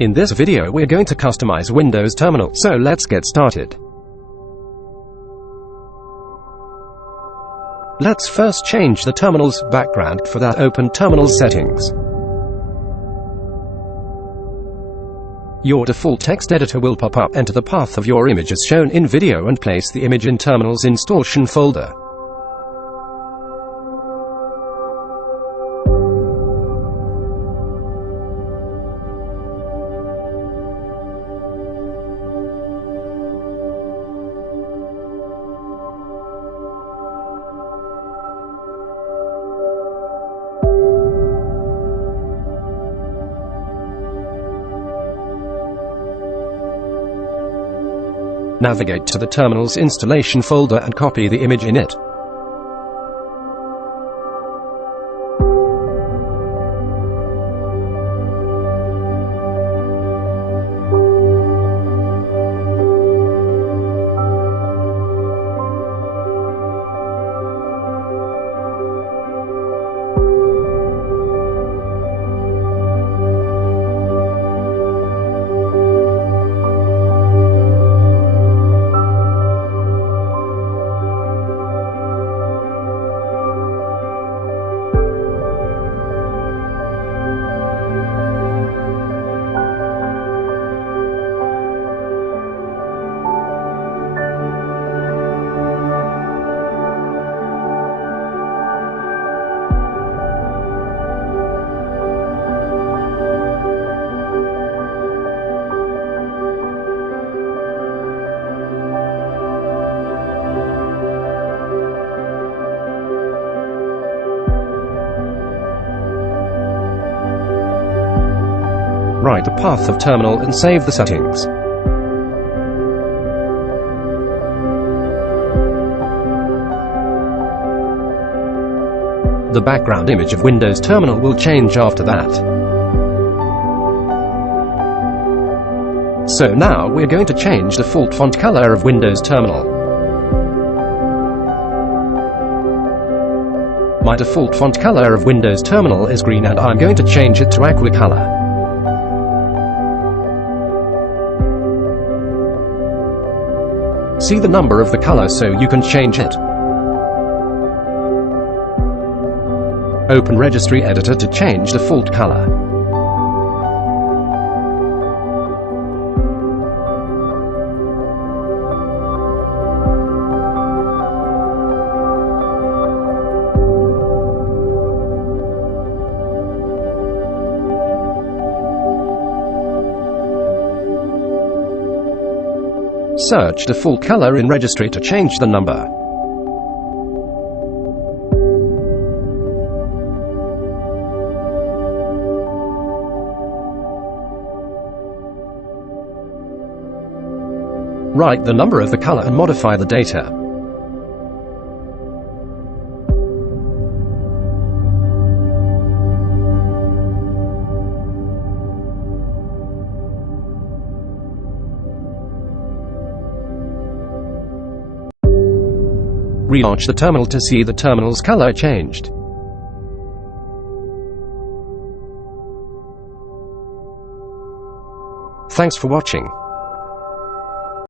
In this video we're going to customize Windows Terminal, so let's get started. Let's first change the terminal's background. For that, open Terminal Settings. Your default text editor will pop up. Enter the path of your image as shown in video and place the image in Terminal's installation folder. Navigate to the Terminal's installation folder and copy the image in it. Write the path of terminal and save the settings. The background image of Windows Terminal will change after that. So now we're going to change the default font color of Windows Terminal. My default font color of Windows Terminal is green and I'm going to change it to aqua color. See the number of the color so you can change it. Open Registry Editor to change the default color. Search the default color in Registry to change the number. Write the number of the color and modify the data. Relaunch the terminal to see the terminal's color changed. Thanks for watching.